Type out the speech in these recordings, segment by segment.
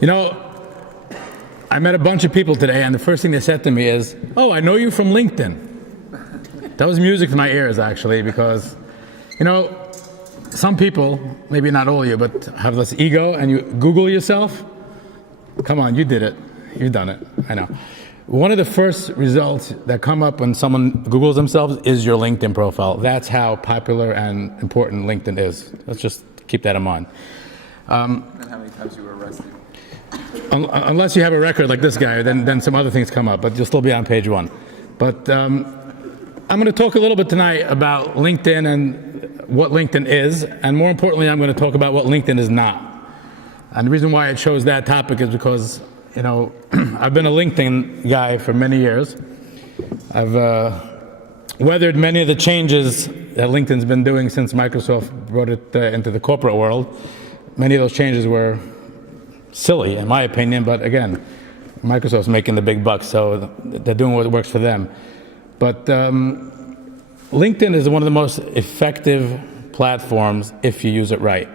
You know, I met a bunch of people today, and the first thing they said to me is, "Oh, I know you from LinkedIn." That was music to my ears, actually, because, you know, some people, maybe not all of you, but have this ego, and you Google yourself. Come on, you did it. You've done it. I know. One of the first results that come up when someone Googles themselves is your LinkedIn profile. That's how popular and important LinkedIn is. Let's just keep that in mind. And how many times you were arrested? Unless you have a record like this guy, then some other things come up, but you'll still be on page one. But I'm going to talk a little bit tonight about LinkedIn and what LinkedIn is, and more importantly, I'm going to talk about what LinkedIn is not. And the reason why I chose that topic is because, you know, I've been a LinkedIn guy for many years. I've weathered many of the changes that LinkedIn's been doing since Microsoft brought it into the corporate world. Many of those changes were silly, in my opinion, but again, Microsoft's making the big bucks, so they're doing what works for them. But LinkedIn is one of the most effective platforms if you use it right.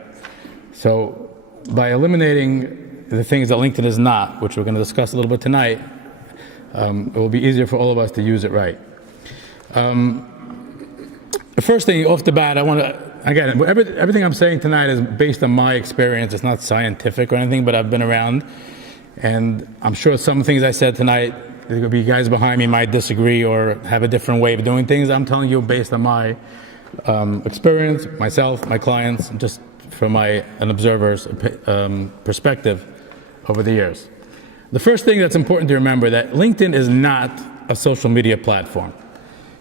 So by eliminating the things that LinkedIn is not, which we're going to discuss a little bit tonight, it will be easier for all of us to use it right. The first thing off the bat, I want to, again, everything I'm saying tonight is based on my experience. It's not scientific or anything, but I've been around. And I'm sure some things I said tonight, there could be guys behind me might disagree or have a different way of doing things. I'm telling you based on my experience, myself, my clients, just from an observer's perspective over the years. The first thing that's important to remember that LinkedIn is not a social media platform.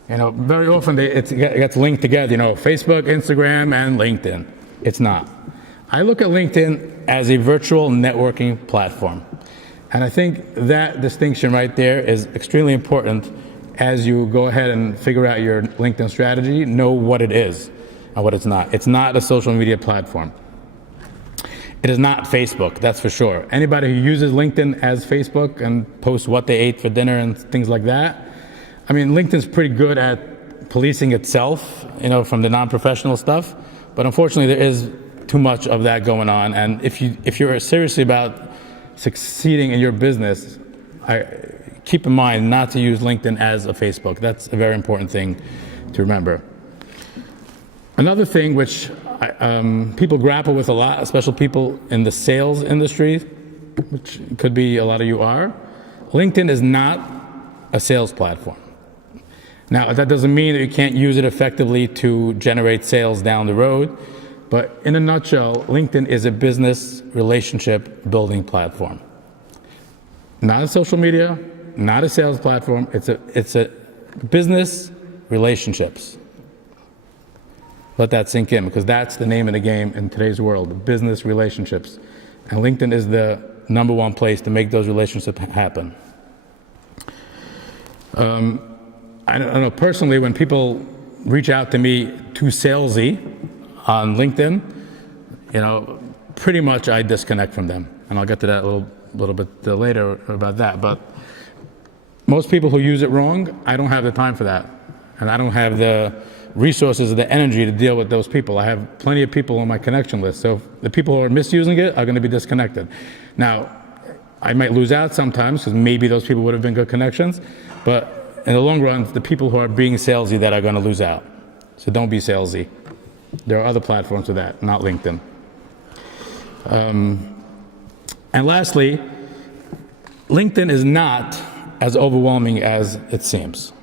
You know, very often it gets linked together, you know, Facebook, Instagram, and LinkedIn. It's not. I look at LinkedIn as a virtual networking platform. And I think that distinction right there is extremely important as you go ahead and figure out your LinkedIn strategy, know what it is and what it's not. It's not a social media platform. It is not Facebook, that's for sure. Anybody who uses LinkedIn as Facebook and posts what they ate for dinner and things like that, I mean, LinkedIn's pretty good at policing itself, you know, from the non-professional stuff, but unfortunately there is too much of that going on. And if you're seriously about succeeding in your business, keep in mind not to use LinkedIn as a Facebook. That's a very important thing to remember. Another thing which people grapple with a lot, especially people in the sales industry, which could be a lot of you are, LinkedIn is not a sales platform. Now, that doesn't mean that you can't use it effectively to generate sales down the road, but in a nutshell, LinkedIn is a business relationship building platform. Not a social media, not a sales platform, it's a business relationships. Let that sink in, because that's the name of the game in today's world, business relationships. And LinkedIn is the number one place to make those relationships happen. I don't know, personally, when people reach out to me too salesy on LinkedIn, you know, pretty much I disconnect from them. And I'll get to that a little bit later about that. But most people who use it wrong, I don't have the time for that. And I don't have the resources or the energy to deal with those people. I have plenty of people on my connection list. So the people who are misusing it are going to be disconnected. Now, I might lose out sometimes because maybe those people would have been good connections. But in the long run, it's the people who are being salesy that are going to lose out. So don't be salesy. There are other platforms for that, not LinkedIn. And lastly, LinkedIn is not as overwhelming as it seems.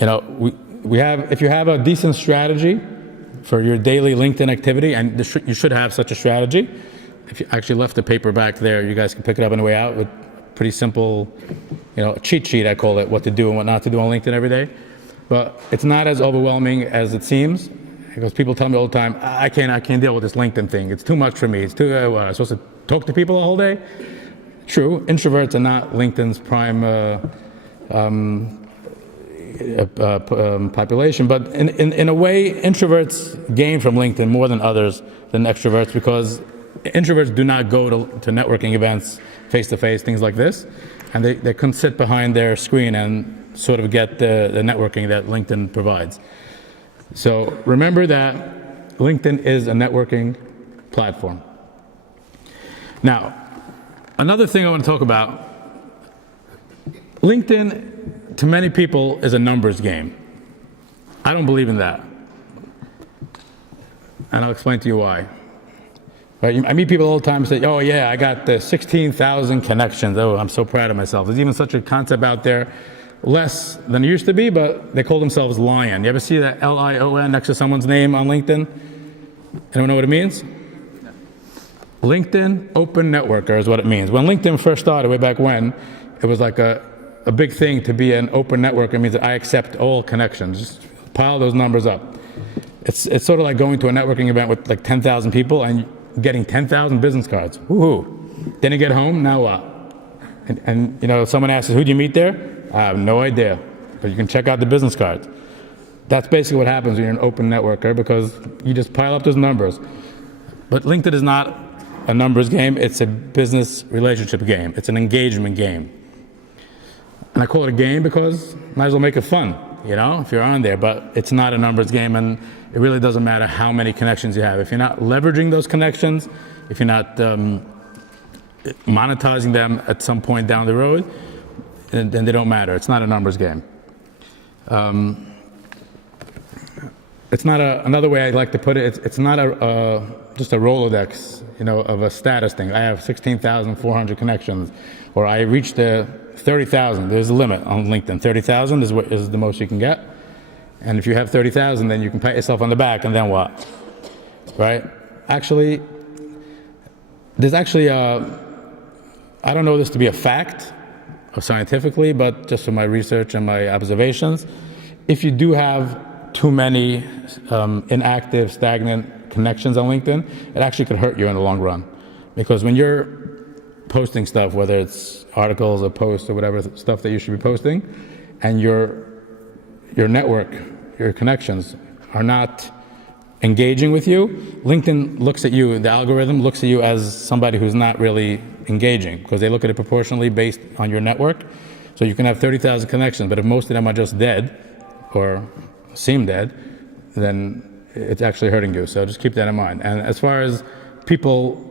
You know, if you have a decent strategy for your daily LinkedIn activity, and you should have such a strategy. If you actually left the paper back there, you guys can pick it up on the way out with pretty simple, you know, a cheat sheet, I call it, what to do and what not to do on LinkedIn every day. But it's not as overwhelming as it seems, because people tell me all the time, I can't deal with this LinkedIn thing. It's too much for me. It's too, I'm supposed to talk to people the whole day? True, introverts are not LinkedIn's prime population, but in a way, introverts gain from LinkedIn more than others, than extroverts, because introverts do not go to networking events face-to-face, things like this, and they can sit behind their screen and sort of get the networking that LinkedIn provides. So remember that LinkedIn is a networking platform. Now, Another thing I want to talk about, LinkedIn, to many people, is a numbers game. I don't believe in that. And I'll explain to you why. Right? I meet people all the time who say, oh yeah, I got the 16,000 connections. Oh, I'm so proud of myself. There's even such a concept out there, less than it used to be, but they call themselves Lion. You ever see that Lion next to someone's name on LinkedIn? Anyone know what it means? LinkedIn Open Networker is what it means. When LinkedIn first started, way back when, it was like a big thing to be an open networker. It means that I accept all connections. Just pile those numbers up. It's sort of like going to a networking event with like 10,000 people and getting 10,000 business cards. Woohoo! Then you get home, now what? And you know, someone asks, who do you meet there? I have no idea, but you can check out the business cards. That's basically what happens when you're an open networker, because you just pile up those numbers. But LinkedIn is not a numbers game, it's a business relationship game. It's an engagement game. And I call it a game because might as well make it fun, you know, if you're on there, but it's not a numbers game, and it really doesn't matter how many connections you have. If you're not leveraging those connections, if you're not monetizing them at some point down the road, then they don't matter. It's not a numbers game. It's not another way I'd like to put it, it's not just a Rolodex, you know, of a status thing. I have 16,400 connections, or I reached the 30,000. There's a limit on LinkedIn. 30,000 is the most you can get. And if you have 30,000, then you can pat yourself on the back, and then what? Right? Actually, there's actually I don't know this to be a fact or scientifically, but just from my research and my observations, if you do have too many inactive, stagnant connections on LinkedIn, it actually could hurt you in the long run. Because when you're posting stuff, whether it's articles or posts or whatever stuff that you should be posting, and your network, your connections are not engaging with you, LinkedIn looks at you, the algorithm looks at you as somebody who's not really engaging, because they look at it proportionally based on your network. So you can have 30,000 connections, but if most of them are just dead or seem dead, then it's actually hurting you. So just keep that in mind. And as far as people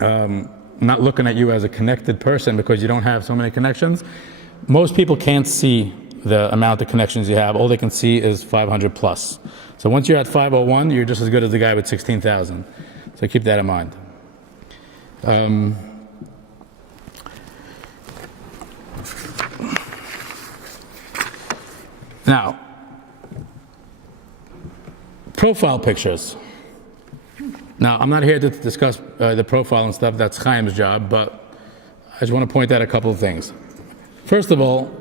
not looking at you as a connected person because you don't have so many connections, most people can't see the amount of connections you have. All they can see is 500 plus. So once you're at 501, you're just as good as the guy with 16,000. So keep that in mind. Now, profile pictures. Now, I'm not here to discuss the profile and stuff. That's Chaim's job, but I just want to point out a couple of things. First of all,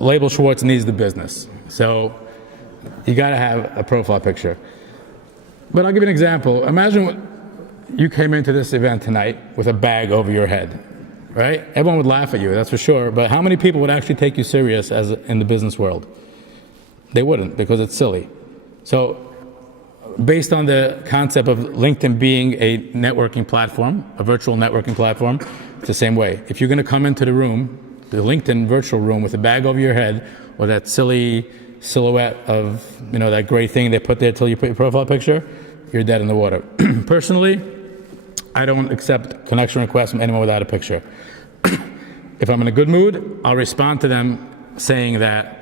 Label Schwartz needs the business. So you got to have a profile picture. But I'll give you an example. Imagine you came into this event tonight with a bag over your head, right? Everyone would laugh at you, that's for sure. But how many people would actually take you serious as in the business world? They wouldn't, because it's silly. So based on the concept of LinkedIn being a networking platform, a virtual networking platform, it's the same way. If you're going to come into the room, the LinkedIn virtual room, with a bag over your head, or that silly silhouette of, you know, that gray thing they put there till you put your profile picture, you're dead in the water. Personally, I don't accept connection requests from anyone without a picture. If I'm in a good mood, I'll respond to them saying that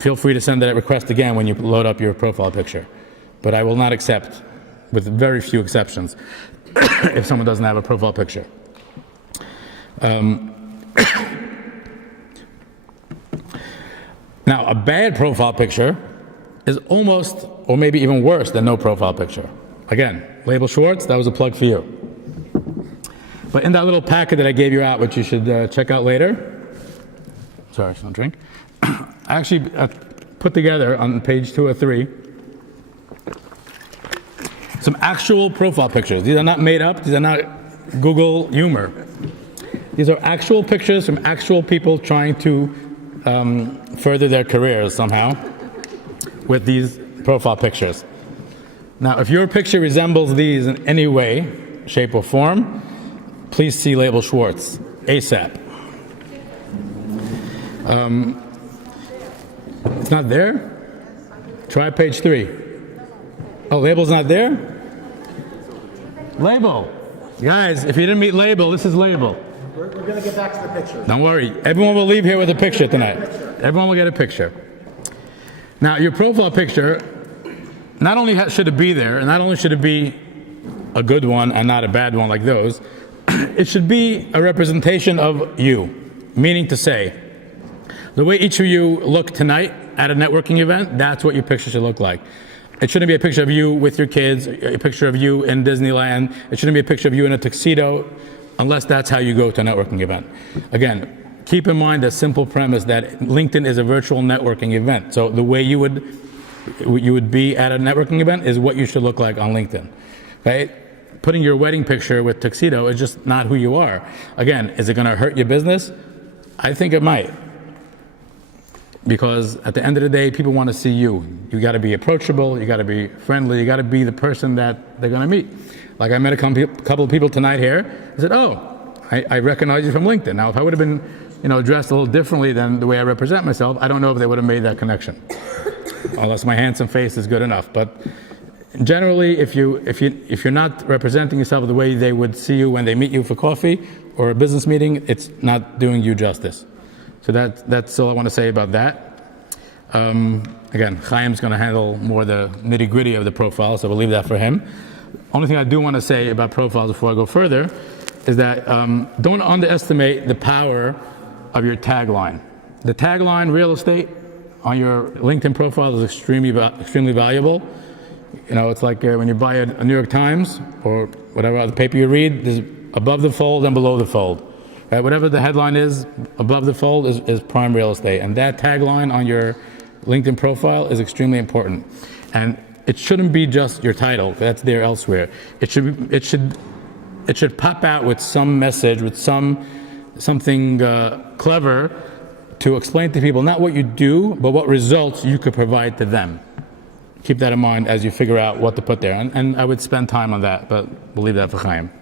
feel free to send that request again when you load up your profile picture. But I will not accept, with very few exceptions, if someone doesn't have a profile picture. Now, a bad profile picture is almost, or maybe even worse than no profile picture. Again, Label Schwartz, that was a plug for you. But in that little packet that I gave you out, which you should check out later, sorry, don't drink, I actually put together on page 2 or 3 some actual profile pictures. These are not made up, these are not Google humor. These are actual pictures from actual people trying to further their careers somehow with these profile pictures. Now, if your picture resembles these in any way, shape, or form, please see Label Schwartz ASAP. It's not there? Try page 3. Oh, Label's not there? Label! Guys, if you didn't meet Label, this is Label. We're going to get back to the pictures. Don't worry. Everyone will leave here with a picture tonight. Everyone will get a picture. Now, your profile picture, not only should it be there, and not only should it be a good one and not a bad one like those, it should be a representation of you. Meaning to say, the way each of you look tonight at a networking event, that's what your picture should look like. It shouldn't be a picture of you with your kids, a picture of you in Disneyland. It shouldn't be a picture of you in a tuxedo, unless that's how you go to a networking event. Again, keep in mind the simple premise that LinkedIn is a virtual networking event. So the way you would be at a networking event is what you should look like on LinkedIn, right? Putting your wedding picture with tuxedo is just not who you are. Again, is it going to hurt your business? I think it might. Because at the end of the day, people want to see you. You got to be approachable, you got to be friendly, you got to be the person that they're going to meet. Like I met a couple of people tonight here. I said, oh, I recognize you from LinkedIn. Now, if I would have been, dressed a little differently than the way I represent myself, I don't know if they would have made that connection. Unless my handsome face is good enough. But generally, if you're not representing yourself the way they would see you when they meet you for coffee or a business meeting, it's not doing you justice. So that's all I want to say about that. Again, Chaim's going to handle more the nitty-gritty of the profile, so we'll leave that for him. Only thing I do want to say about profiles before I go further is that don't underestimate the power of your tagline. The tagline real estate on your LinkedIn profile is extremely valuable. It's like when you buy a New York Times or whatever other paper you read, there's above the fold and below the fold. Right? Whatever the headline is, above the fold is prime real estate. And that tagline on your LinkedIn profile is extremely important. And it shouldn't be just your title. That's there elsewhere. It should pop out with some message, with something clever to explain to people not what you do, but what results you could provide to them. Keep that in mind as you figure out what to put there. And I would spend time on that, but we'll leave that for Chaim.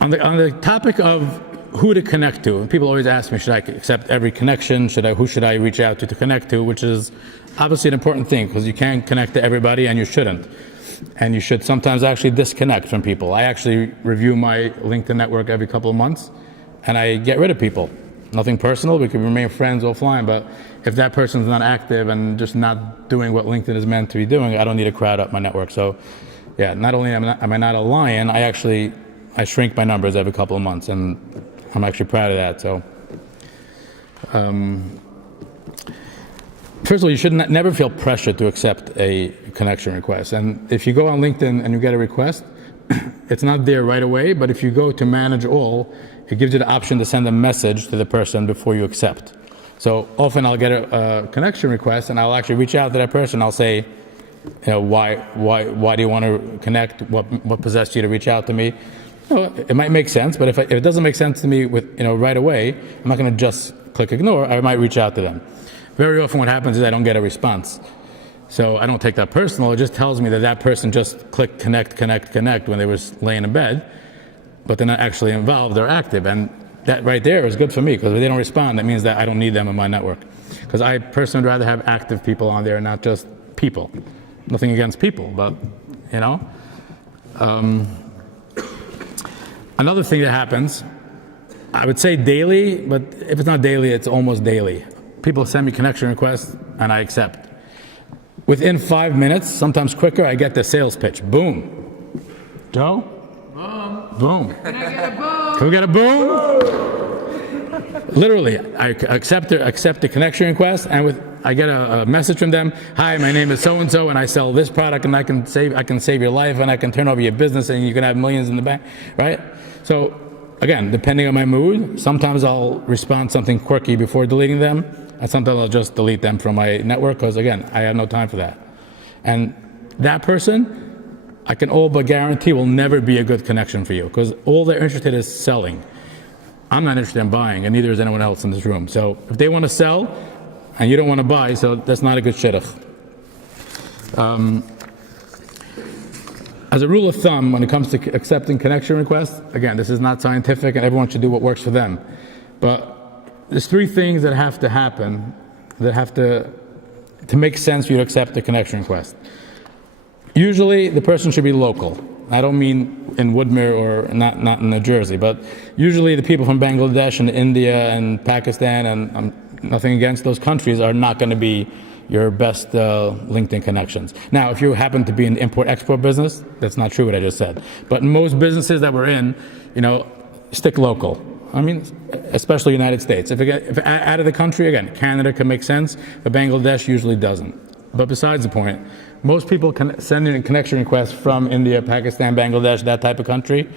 On the topic of who to connect to, and people always ask me, should I accept every connection? Who should I reach out to connect to? Which is obviously an important thing because you can't connect to everybody and you shouldn't. And you should sometimes actually disconnect from people. I actually review my LinkedIn network every couple of months and I get rid of people. Nothing personal, we can remain friends offline, but if that person's not active and just not doing what LinkedIn is meant to be doing, I don't need to crowd up my network. So yeah, not only am I not a lion, I shrink my numbers every couple of months, and I'm actually proud of that. So, first of all, you should never feel pressure to accept a connection request. And if you go on LinkedIn and you get a request, it's not there right away, but if you go to manage all, it gives you the option to send a message to the person before you accept. So often I'll get a connection request and I'll actually reach out to that person. I'll say, why do you want to connect? What possessed you to reach out to me? It might make sense, but if it doesn't make sense to me right away, I'm not going to just click ignore. I might reach out to them. Very often what happens is I don't get a response. So I don't take that personal. It just tells me that person just clicked connect when they were laying in bed, but they're not actually involved or active. And that right there is good for me because if they don't respond, that means that I don't need them in my network. Because I personally would rather have active people on there, not just people. Nothing against people, but another thing that happens, I would say daily, but if it's not daily, it's almost daily. People send me connection requests and I accept. Within 5 minutes, sometimes quicker, I get the sales pitch. Boom. Joe? Boom. Can I get a boom? Can we get a boom? Literally, I accept the connection request, and I get a message from them. Hi, my name is so and so, and I sell this product, and I can save your life, and I can turn over your business, and you can have millions in the bank, right? So, again, depending on my mood, sometimes I'll respond something quirky before deleting them, and sometimes I'll just delete them from my network because, again, I have no time for that. And that person, I can all but guarantee will never be a good connection for you because all they're interested in is selling. I'm not interested in buying, and neither is anyone else in this room. So if they want to sell and you don't want to buy, so that's not a good shidduch. As a rule of thumb, when it comes to accepting connection requests, again, this is not scientific and everyone should do what works for them. But there's 3 things that have to happen that have to make sense for you to accept the connection request. Usually, the person should be local. I don't mean in Woodmere or not in New Jersey, but usually the people from Bangladesh and India and Pakistan, and nothing against those countries, are not going to be your best LinkedIn connections. Now, if you happen to be in the import-export business, that's not true what I just said. But in most businesses that we're in, stick local. I mean, especially United States. If out of the country, again, Canada can make sense, but Bangladesh usually doesn't. But besides the point, most people can send in connection requests from India, Pakistan, Bangladesh, that type of country,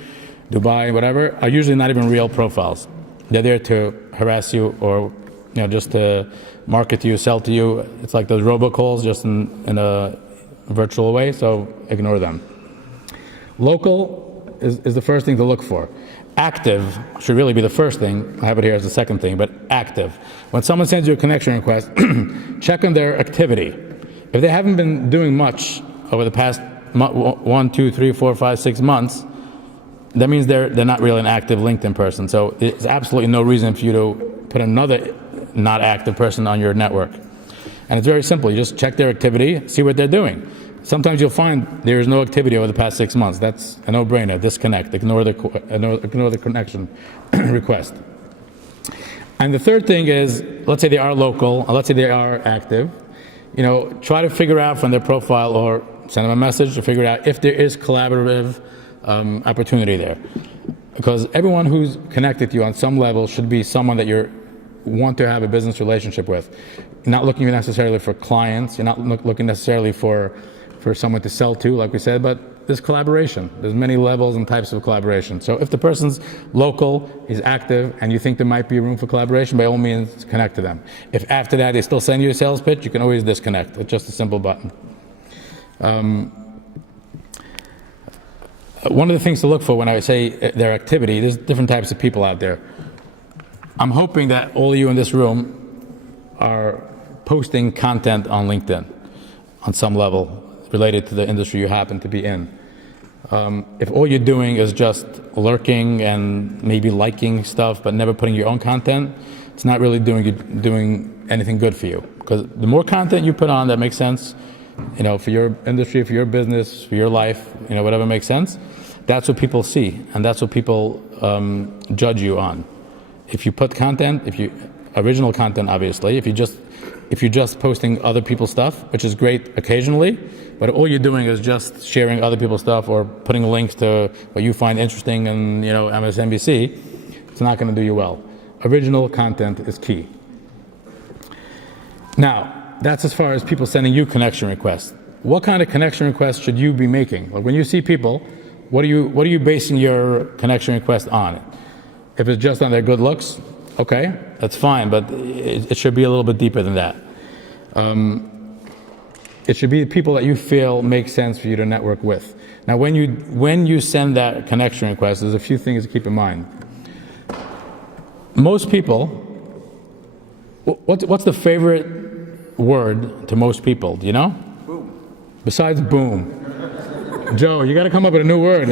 Dubai, whatever, are usually not even real profiles. They're there to harass you or just to market to you, sell to you. It's like those robocalls, just in a virtual way, so ignore them. Local is the first thing to look for. Active should really be the first thing. I have it here as the second thing, but active. When someone sends you a connection request, check on their activity. If they haven't been doing much over the past 1, 2, 3, 4, 5, 6 months, that means they're not really an active LinkedIn person. So there's absolutely no reason for you to put another not active person on your network. And it's very simple. You just check their activity, see what they're doing. Sometimes you'll find there is no activity over the past 6 months. That's a no-brainer. Disconnect. Ignore the connection request. And the third thing is, let's say they are local, and let's say they are active. Try to figure out from their profile or send them a message to figure out if there is collaborative opportunity there. Because everyone who's connected to you on some level should be someone that you want to have a business relationship with. You're not looking necessarily for clients. You're not looking necessarily for someone to sell to, like we said, but there's collaboration. There's many levels and types of collaboration. So if the person's local, is active, and you think there might be room for collaboration, by all means, connect to them. If after that they still send you a sales pitch, you can always disconnect. It's just a simple button. One of the things to look for when I say their activity, there's different types of people out there. I'm hoping that all of you in this room are posting content on LinkedIn on some level related to the industry you happen to be in. If all you're doing is just lurking and maybe liking stuff but never putting your own content, it's not really doing anything good for you. Because the more content you put on that makes sense, for your industry, for your business, for your life, whatever makes sense, that's what people see, and that's what people judge you on. If you put content, original content, obviously, if you're just posting other people's stuff, which is great occasionally, but all you're doing is just sharing other people's stuff or putting links to what you find interesting in MSNBC, it's not going to do you well. Original content is key. Now, that's as far as people sending you connection requests. What kind of connection requests should you be making? Like when you see people, what are you basing your connection request on? If it's just on their good looks, okay, that's fine, but it should be a little bit deeper than that. It should be the people that you feel make sense for you to network with. Now, when you send that connection request, there's a few things to keep in mind. Most people, what's the favorite word to most people? Do you know? Boom. Besides boom. Joe, you got to come up with a new word,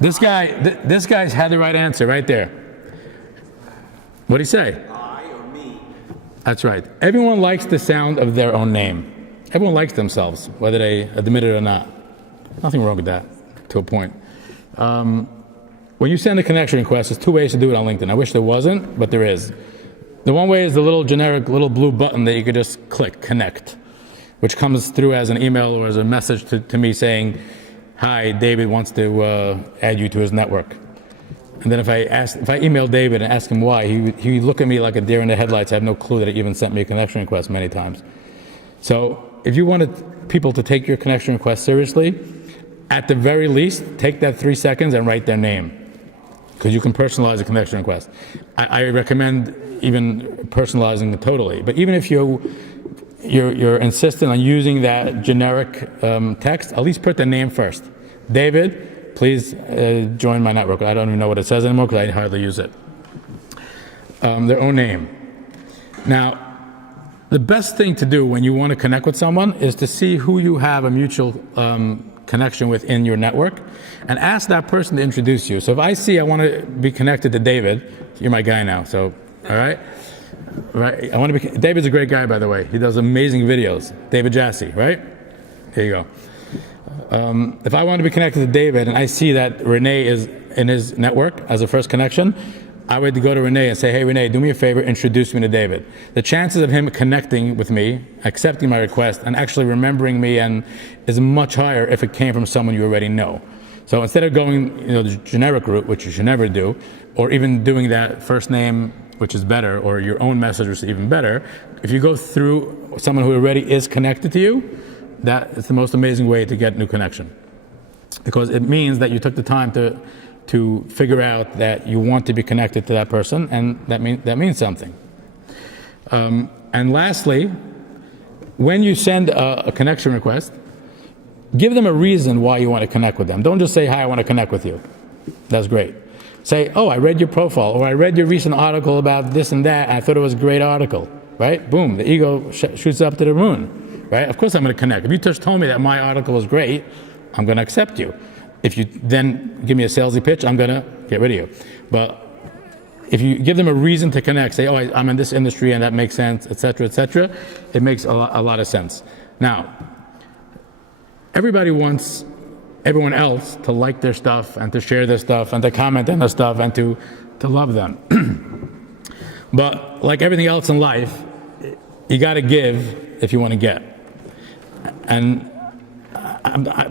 This guy's had the right answer right there. What'd he say? I or me? That's right. Everyone likes the sound of their own name. Everyone likes themselves, whether they admit it or not. Nothing wrong with that, to a point. When you send a connection request, there's two ways to do it on LinkedIn. I wish there wasn't, but there is. The one way is the little generic little blue button that you could just click, connect, which comes through as an email or as a message to me saying, hi, David wants to add you to his network. And then if I email David and ask him why, he would look at me like a deer in the headlights. I have no clue that he even sent me a connection request many times. So if you wanted people to take your connection request seriously, at the very least, take that 3 seconds and write their name, because you can personalize a connection request. I recommend even personalizing it totally. But even if you're insistent on using that generic text, at least put the name first. David, please join my network. I don't even know what it says anymore because I hardly use it. Their own name. Now, the best thing to do when you want to connect with someone is to see who you have a mutual connection with in your network and ask that person to introduce you. So if I want to be connected to David, you're my guy now, so, all right? right? David's a great guy, by the way. He does amazing videos. David Jassy, right? There you go. If I want to be connected to David and I see that Renee is in his network as a first connection, I would go to Renee and say, hey, Renee, do me a favor, introduce me to David. The chances of him connecting with me, accepting my request, and actually remembering me is much higher if it came from someone you already know. So instead of going the generic route, which you should never do, or even doing that first name, which is better, or your own message, which is even better, if you go through someone who already is connected to you, that is the most amazing way to get new connection. Because it means that you took the time to figure out that you want to be connected to that person, and that means something. And lastly, when you send a connection request, give them a reason why you want to connect with them. Don't just say, hi, I want to connect with you. That's great. Say, oh, I read your profile, or I read your recent article about this and that, and I thought it was a great article, right? Boom, the ego shoots up to the moon, right? Of course I'm going to connect. If you just told me that my article was great, I'm going to accept you. If you then give me a salesy pitch, I'm going to get rid of you. But if you give them a reason to connect, say, oh, I'm in this industry and that makes sense, et cetera, it makes a lot of sense. Now, everybody wants everyone else to like their stuff and to share their stuff and to comment on their stuff and to love them. But like everything else in life, you got to give if you want to get. And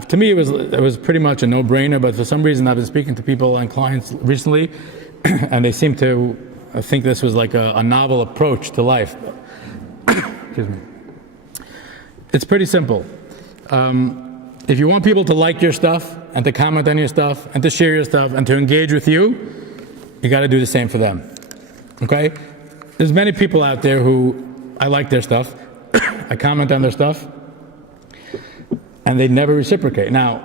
to me, it was pretty much a no-brainer, but for some reason I've been speaking to people and clients recently, and they seem to think this was like a novel approach to life. Excuse me. It's pretty simple. If you want people to like your stuff and to comment on your stuff and to share your stuff and to engage with you, you got to do the same for them. Okay? There's many people out there who I like their stuff, I comment on their stuff, and they never reciprocate. Now,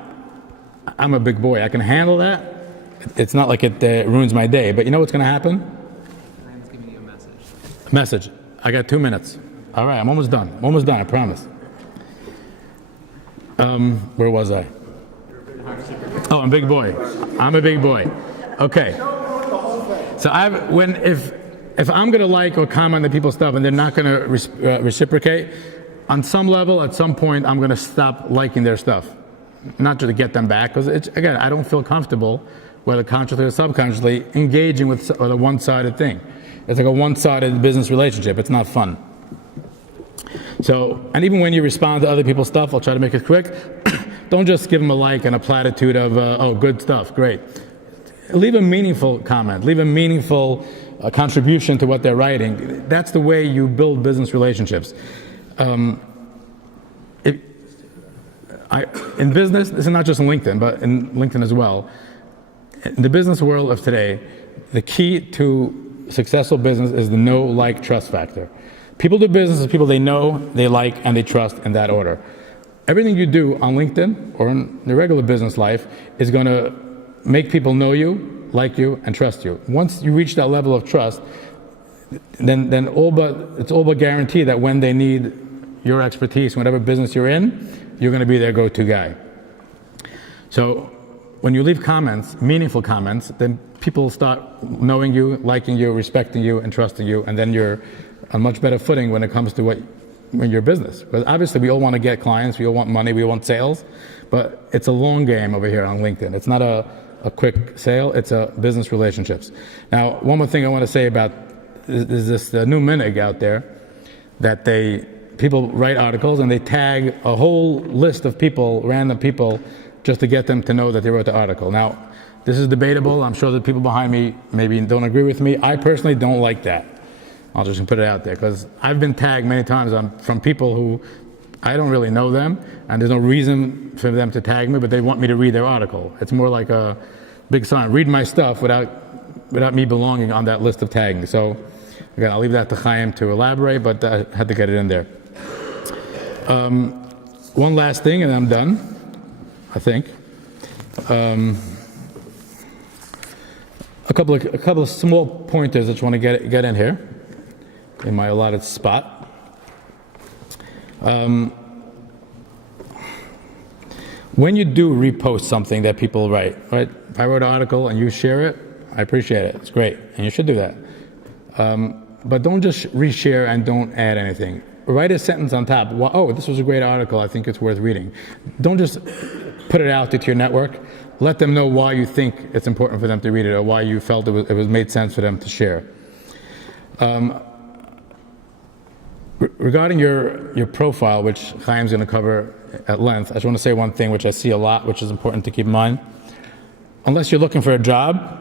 I'm a big boy. I can handle that. It's not like it ruins my day. But you know what's going to happen? Ryan's giving you a message. Message. I got 2 minutes. All right, I'm almost done. I promise. Where was I? Oh, I'm a big boy. I'm a big boy. Okay. So if I'm going to like or comment on people's stuff and they're not going to reciprocate, on some level, at some point, I'm going to stop liking their stuff. Not to get them back, because again, I don't feel comfortable, whether consciously or subconsciously, engaging with a one-sided thing. It's like a one-sided business relationship. It's not fun. So, and even when you respond to other people's stuff, I'll try to make it quick. Don't just give them a like and a platitude of, oh, good stuff, great. Leave a meaningful comment. Leave a meaningful contribution to what they're writing. That's the way you build business relationships. In business, this is not just in LinkedIn, but in LinkedIn as well. In the business world of today, the key to successful business is the know, like, trust factor. People do business with people they know, they like, and they trust in that order. Everything you do on LinkedIn or in the regular business life is going to make people know you, like you, and trust you. Once you reach that level of trust, then it's all but guaranteed that when they need your expertise, whatever business you're in, you're going to be their go-to guy. So when you leave comments, meaningful comments, then people start knowing you, liking you, respecting you, and trusting you, and then you're on much better footing when it comes to your business. Because obviously we all want to get clients, we all want money, we all want sales, but it's a long game over here on LinkedIn. It's not a quick sale, it's a business relationships. Now, one more thing I want to say about is this new Minig out there that people write articles and they tag a whole list of people, random people, just to get them to know that they wrote the article. Now, this is debatable. I'm sure the people behind me maybe don't agree with me. I personally don't like that. I'll just put it out there because I've been tagged many times from people who I don't really know them, and there's no reason for them to tag me, but they want me to read their article. It's more like a big sign. Read my stuff without me belonging on that list of tagging. So again, I'll leave that to Chaim to elaborate, but I had to get it in there. One last thing, and I'm done, I think. A couple of small pointers I just want to get in here in my allotted spot. When you do repost something that people write, right? If I wrote an article and you share it, I appreciate it. It's great, and you should do that. But don't just reshare and don't add anything. Write a sentence on top. Oh, this was a great article. I think it's worth reading. Don't just put it out to your network. Let them know why you think it's important for them to read it, or why you felt it was made sense for them to share. Regarding your profile, which Chaim's going to cover at length, I just want to say one thing which I see a lot, which is important to keep in mind. Unless you're looking for a job,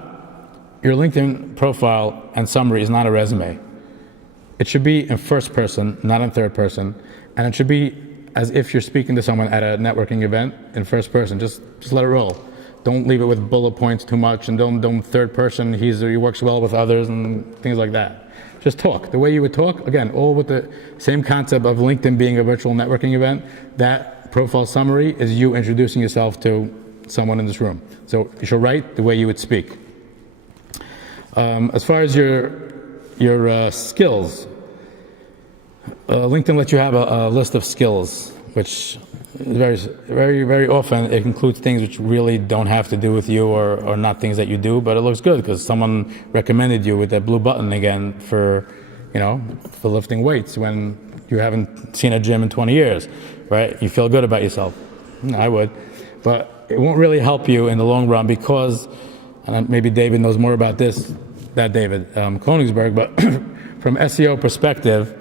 your LinkedIn profile and summary is not a resume. It should be in first person, not in third person, and it should be as if you're speaking to someone at a networking event in first person. Just let it roll. Don't leave it with bullet points too much, and don't third person. He works well with others and things like that. Just talk the way you would talk. Again, all with the same concept of LinkedIn being a virtual networking event. That profile summary is you introducing yourself to someone in this room. So you should write the way you would speak. As far as your skills, LinkedIn lets you have a list of skills, which very often it includes things which really don't have to do with you or not things that you do, but it looks good because someone recommended you with that blue button again for lifting weights when you haven't seen a gym in 20 years, right? You feel good about yourself. I would, but it won't really help you in the long run because, and maybe David knows more about this, not David, Koenigsberg, but from SEO perspective,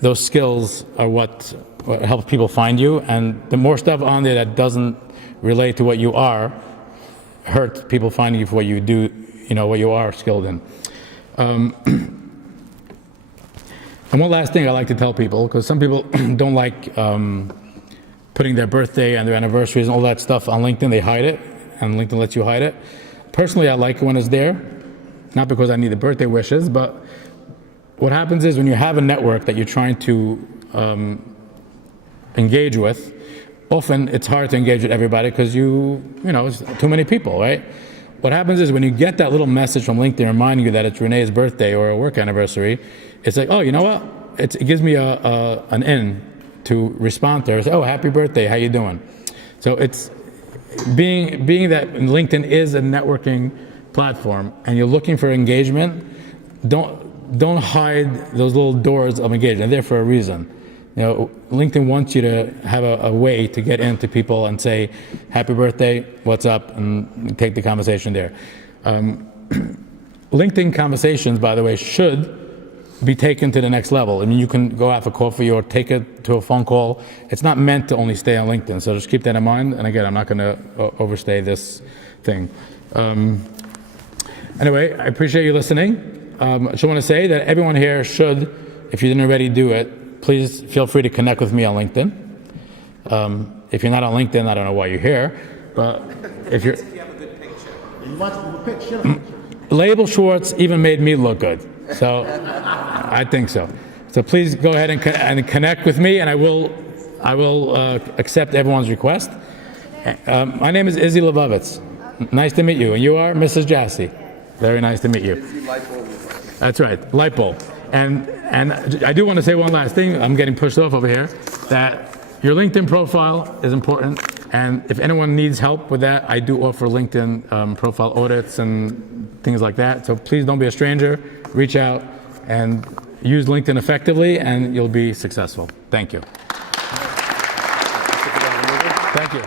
those skills are what helps people find you, and the more stuff on there that doesn't relate to what you are hurts people finding you for what you do, what you are skilled in. And one last thing I like to tell people, because some people don't like putting their birthday and their anniversaries and all that stuff on LinkedIn. They hide it, and LinkedIn lets you hide it. Personally, I like it when it's there, not because I need the birthday wishes, but what happens is when you have a network that you're trying to engage with, often it's hard to engage with everybody because it's too many people, right? What happens is when you get that little message from LinkedIn reminding you that it's Renee's birthday or a work anniversary, it's like, oh, you know what? It gives me an in to respond to her. Say, oh, happy birthday, how you doing? So it's being that LinkedIn is a networking platform and you're looking for engagement, don't hide those little doors of engagement. They're there for a reason. LinkedIn wants you to have a way to get into people and say, happy birthday, what's up, and take the conversation there. LinkedIn conversations, by the way, should be taken to the next level. I mean, you can go out for coffee or take it to a phone call. It's not meant to only stay on LinkedIn, so just keep that in mind. And again, I'm not going to overstay this thing. Anyway, I appreciate you listening. I just want to say that everyone here should, if you didn't already do it, please feel free to connect with me on LinkedIn. If you're not on LinkedIn, I don't know why you're here, but if you're... If you have a good picture. You want a picture? Label Schwartz even made me look good, so I think so. So please go ahead and connect with me, and I will accept everyone's request. My name is Izzy Levovitz. Nice to meet you. And you are Mrs. Jassy. Very nice to meet you. That's right, light bulb. And I do want to say one last thing. I'm getting pushed off over here. That your LinkedIn profile is important. And if anyone needs help with that, I do offer LinkedIn profile audits and things like that. So please don't be a stranger. Reach out and use LinkedIn effectively, and you'll be successful. Thank you. Thank you.